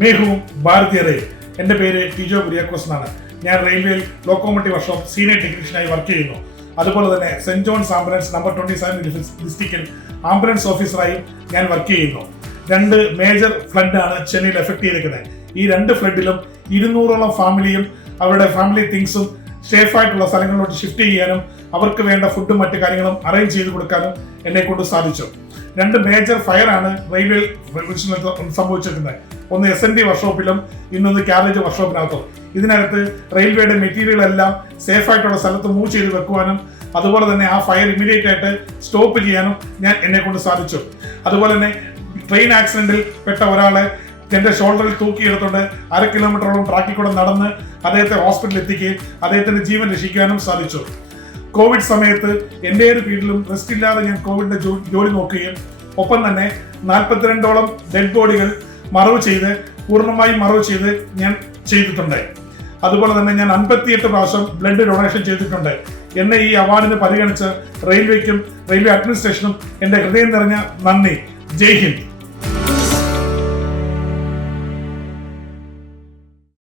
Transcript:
മേഹു ഭാരതീയരെ. എൻ്റെ പേര് ടിജോ കുര്യാക്കോസ് എന്നാണ്. ഞാൻ റെയിൽവേയിൽ ലോക്കോമോട്ടീവ് വർക്ക്ഷോപ്പ് സീനിയർ ടെക്നീഷ്യനായി വർക്ക് ചെയ്യുന്നു. അതുപോലെ തന്നെ സെന്റ് ജോൺസ് ആംബുലൻസ് നമ്പർ 27 ഡിസ്ട്രിക്റ്റിൽ ആംബുലൻസ് ഓഫീസറായും ഞാൻ വർക്ക് ചെയ്യുന്നു. 2 മേജർ ഫ്ലഡാണ് ചെന്നൈയിൽ എഫക്ട് ചെയ്തിരിക്കുന്നത്. ഈ 2 ഫ്ലഡിലും 200ഓളം ഫാമിലിയും അവരുടെ ഫാമിലി തിങ്സും സേഫ് ആയിട്ടുള്ള സ്ഥലങ്ങളിലോട്ട് ഷിഫ്റ്റ് ചെയ്യാനും അവർക്ക് വേണ്ട ഫുഡും മറ്റു കാര്യങ്ങളും അറേഞ്ച് ചെയ്ത് കൊടുക്കാനും എന്നെ കൊണ്ട് സാധിച്ചു. 2 മേജർ ഫയർ ആണ് റെയിൽവേ സംഭവിച്ചിരിക്കുന്നത്. ഒന്ന് SND വർക്ക്ഷോപ്പിലും ഇന്നൊന്ന് ക്യാബേജ് വർക്ക്ഷോപ്പിനകത്തും. ഇതിനകത്ത് റെയിൽവേയുടെ മെറ്റീരിയലെല്ലാം സേഫ് ആയിട്ടുള്ള സ്ഥലത്ത് മൂവ് ചെയ്ത് വെക്കുവാനും അതുപോലെ തന്നെ ആ ഫയർ ഇമ്മീഡിയറ്റ് ആയിട്ട് സ്റ്റോപ്പ് ചെയ്യാനും എന്നെ കൊണ്ട് സാധിച്ചു. അതുപോലെ തന്നെ ട്രെയിൻ ആക്സിഡന്റിൽ പെട്ട ഒരാളെ എൻ്റെ ഷോൾഡറിൽ തൂക്കിയെടുത്തുകൊണ്ട് 1/2 കിലോമീറ്ററോളം ട്രാക്കിൽ കൂടെ നടന്ന് അദ്ദേഹത്തെ ഹോസ്പിറ്റലിൽ എത്തിക്കുകയും അദ്ദേഹത്തിന്റെ ജീവൻ രക്ഷിക്കാനും സാധിച്ചു. കോവിഡ് സമയത്ത് എൻ്റെ ഒരു വീട്ടിലും റെസ്റ്റ് ഇല്ലാതെ ഞാൻ കോവിഡിന്റെ ജോലി നോക്കുകയും ഒപ്പം തന്നെ 42ഓളം ഡെഡ് ബോഡികൾ പൂർണ്ണമായും മറവ് ചെയ്ത് ഞാൻ ചെയ്തിട്ടുണ്ട്. അതുപോലെ തന്നെ ഞാൻ 58 പ്രാവശ്യം ബ്ലഡ് ഡൊണേഷൻ ചെയ്തിട്ടുണ്ട്. എന്നെ ഈ അവാർഡിന് പരിഗണിച്ച് റെയിൽവേക്കും റെയിൽവേ അഡ്മിനിസ്ട്രേഷനും എൻ്റെ ഹൃദയം നിറഞ്ഞ നന്ദി. ജയ് ഹിന്ദ്.